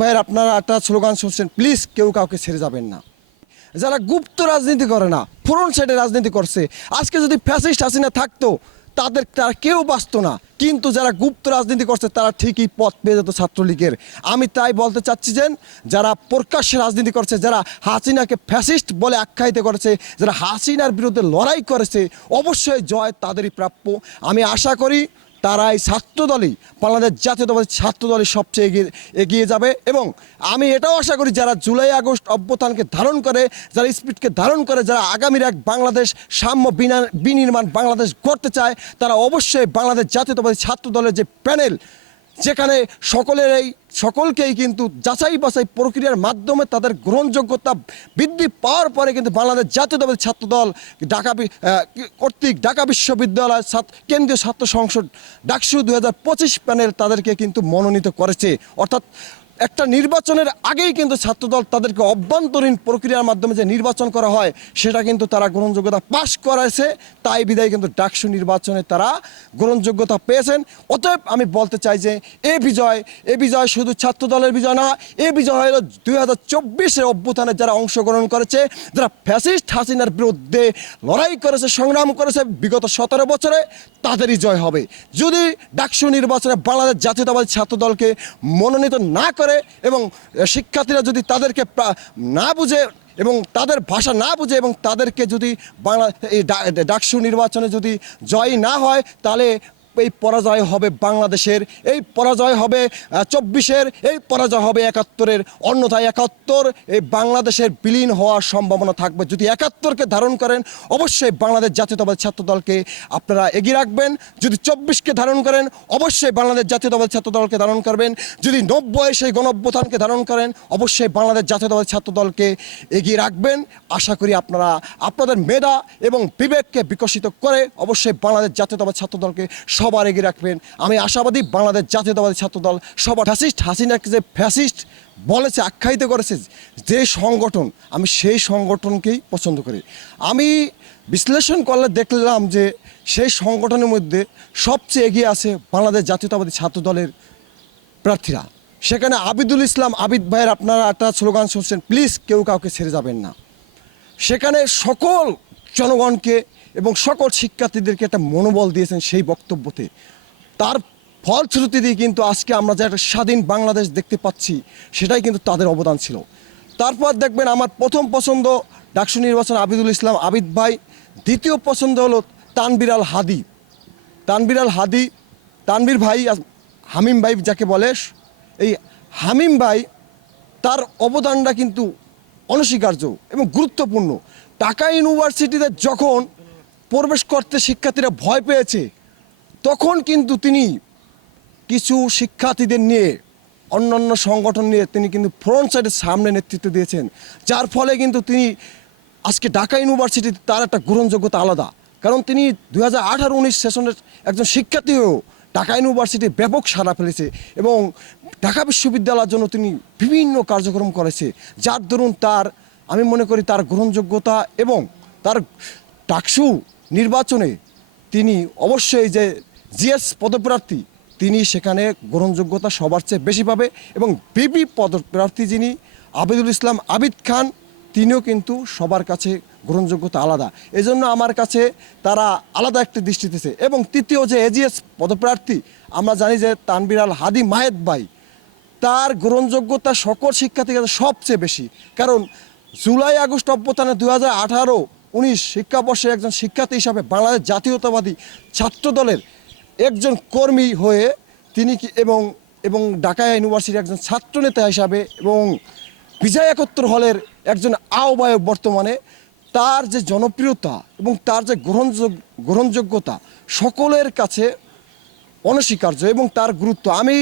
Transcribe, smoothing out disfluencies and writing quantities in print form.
ভাইয়ের আপনারা একটা স্লোগান শুনছেন, প্লিজ কেউ কাউকে ছেড়ে যাবেন না। যারা গুপ্ত রাজনীতি করে না, ফ্রন্ট সাইডে রাজনীতি করছে, আজকে যদি ফ্যাসিস্ট হাসিনা থাকতো তারা কেউ বাঁচতো না, কিন্তু যারা গুপ্ত রাজনীতি করছে তারা ঠিকই পথ পেয়ে যেত ছাত্রলীগের। আমি তাই বলতে চাচ্ছি যে যারা প্রকাশ্যে রাজনীতি করছে, যারা হাসিনাকে ফ্যাসিস্ট বলে আখ্যায়িত করেছে, যারা হাসিনার বিরুদ্ধে লড়াই করেছে, অবশ্যই জয় তাদেরই প্রাপ্য। আমি আশা করি তারাই ছাত্রদলই, বাংলাদেশ জাতীয়তাবাদী ছাত্রদলই সবচেয়ে এগিয়ে যাবে। এবং আমি এটাও আশা করি যারা জুলাই আগস্ট অভ্যুত্থানকে ধারণ করে, যারা স্পিরিটকে ধারণ করে, যারা আগামীর এক বাংলাদেশ সাম্য বিনির্মাণ বাংলাদেশ গড়তে চায়, তারা অবশ্যই বাংলাদেশ জাতীয়তাবাদী ছাত্রদলের যে প্যানেল, যেখানে সকলকেই কিন্তু যাচাই বাছাই প্রক্রিয়ার মাধ্যমে তাদের গ্রহণযোগ্যতা বৃদ্ধি পাওয়ার পরে কিন্তু বাংলাদেশ জাতীয়তাবাদী ছাত্রদল কর্তৃক ঢাকা বিশ্ববিদ্যালয় কেন্দ্রীয় ছাত্র সংসদ ডাকসু 2025 প্যানেল তাদেরকে কিন্তু মনোনীত করেছে। অর্থাৎ একটা নির্বাচনের আগেই কিন্তু ছাত্রদল তাদেরকে অভ্যন্তরীণ প্রক্রিয়ার মাধ্যমে যে নির্বাচন করা হয় সেটা কিন্তু তারা গ্রহণযোগ্যতা পাশ করাইছে, তাই বিদায় কিন্তু ডাকসু নির্বাচনে তারা গ্রহণযোগ্যতা পেয়েছেন। অতএব আমি বলতে চাই যে এ বিজয় শুধু ছাত্রদলের বিজয় না, এ বিজয় হলো 2024 অভ্যুত্থানে যারা অংশগ্রহণ করেছে, যারা ফ্যাসিস্ট হাসিনার বিরুদ্ধে লড়াই করেছে, সংগ্রাম করেছে বিগত 17 বছরে, তাদেরই জয় হবে। যদি ডাকসু নির্বাচনে বাংলাদেশ জাতীয়তাবাদী ছাত্রদলকে মনোনীত না করে এবং শিক্ষার্থীরা যদি তাদেরকে না বুঝে এবং তাদের ভাষা না বুঝে এবং তাদেরকে যদি এই ডাকসু নির্বাচনে যদি জয় না হয়, তাহলে এই পরাজয় হবে বাংলাদেশের, এই পরাজয় হবে 24-এর, এই পরাজয় হবে 71-এর। অন্যথায় 71 এই বাংলাদেশের বিলীন হওয়ার সম্ভাবনা থাকবে। যদি 71-কে ধারণ করেন, অবশ্যই বাংলাদেশ জাতীয়তাবাদী ছাত্রদলকে আপনারা এগিয়ে রাখবেন। যদি 24-কে ধারণ করেন, অবশ্যই বাংলাদেশ জাতীয়তাবাদী ছাত্রদলকে ধারণ করবেন। যদি 90 সেই গণঅভ্যুত্থানকে ধারণ করেন, অবশ্যই বাংলাদেশ জাতীয়তাবাদী ছাত্রদলকে এগিয়ে রাখবেন। আশা করি আপনারা আপনাদের মেধা এবং বিবেককে বিকশিত করে অবশ্যই বাংলাদেশ জাতীয়তাবাদী ছাত্রদলকে সবার এগিয়ে রাখবেন। আমি আশাবাদী বাংলাদেশ জাতীয়তাবাদী ছাত্রদল সবার ফ্যাসিস্ট হাসিনাকে যে ফ্যাসিস্ট বলেছে, আখ্যায়িত করেছে যে সংগঠন, আমি সেই সংগঠনকেই পছন্দ করি। আমি বিশ্লেষণ করলে দেখলাম যে সেই সংগঠনের মধ্যে সবচেয়ে এগিয়ে আছে বাংলাদেশ জাতীয়তাবাদী ছাত্রদলের প্রার্থীরা। সেখানে আবিদুল ইসলাম আবিদ ভাইয়ের আপনারা একটা স্লোগান শুনছেন, প্লিজ কেউ কাউকে ছেড়ে যাবেন না। সেখানে সকল জনগণকে এবং সকল শিক্ষার্থীদেরকে একটা মনোবল দিয়েছেন সেই বক্তব্যতে। তার ফলশ্রুতি দিয়ে কিন্তু আজকে আমরা যে একটা স্বাধীন বাংলাদেশ দেখতে পাচ্ছি, সেটাই কিন্তু তাদের অবদান ছিল। তারপর দেখবেন আমার প্রথম পছন্দ ডাকসু নির্বাচন আবিদুল ইসলাম আবিদ ভাই, দ্বিতীয় পছন্দ হলো তানভীর আল হাদি। তানভীর ভাই, হামিম ভাই যাকে বলে, এই হামিম ভাই তার অবদানটা কিন্তু অনস্বীকার্য এবং গুরুত্বপূর্ণ। ঢাকা ইউনিভার্সিটিতে যখন প্রবেশ করতে শিক্ষার্থীরা ভয় পেয়েছে, তখন কিন্তু তিনি কিছু শিক্ষার্থীদের নিয়ে, অন্যান্য সংগঠন নিয়ে তিনি কিন্তু ফ্রন্ট সাইডের সামনে নেতৃত্ব দিয়েছেন, যার ফলে কিন্তু তিনি আজকে ঢাকা ইউনিভার্সিটিতে তার একটা গ্রহণযোগ্যতা আলাদা। কারণ তিনি 2018-19 সেশনের একজন শিক্ষার্থী হয়েও ঢাকা ইউনিভার্সিটি ব্যাপক সাড়া ফেলেছে এবং ঢাকা বিশ্ববিদ্যালয়ের জন্য তিনি বিভিন্ন কার্যক্রম করেছে, যার দরুন আমি মনে করি তার গ্রহণযোগ্যতা এবং তার ডাকসু নির্বাচনে তিনি অবশ্যই যে জিএস পদপ্রার্থী, তিনি সেখানে গ্রহণযোগ্যতা সবার চেয়ে বেশি পাবে। এবং বিবি পদপ্রার্থী যিনি আবিদুল ইসলাম আবিদ খান, তিনিও কিন্তু সবার কাছে গ্রহণযোগ্যতা আলাদা। এজন্য আমার কাছে তারা আলাদা একটা দৃষ্টিতেছে। এবং তৃতীয় যে এজিএস পদপ্রার্থী, আমরা জানি যে তানভীর আল হাদি মাহেদ ভাই, তার গ্রহণযোগ্যতা সকল শিক্ষার্থীর কাছে সবচেয়ে বেশি। কারণ জুলাই আগস্ট অভ্যুত্থানে 2018-19 শিক্ষাবর্ষের একজন শিক্ষার্থী হিসাবে বাংলাদেশ জাতীয়তাবাদী ছাত্রদলের একজন কর্মী হয়ে তিনি এবং ঢাকা ইউনিভার্সিটির একজন ছাত্রনেতা হিসাবে এবং বিজয় 71 হলের একজন আহ্বায়ক বর্তমানে, তার যে জনপ্রিয়তা এবং তার যে গ্রহণযোগ্যতা সকলের কাছে অনস্বীকার্য এবং তার গুরুত্ব। আমি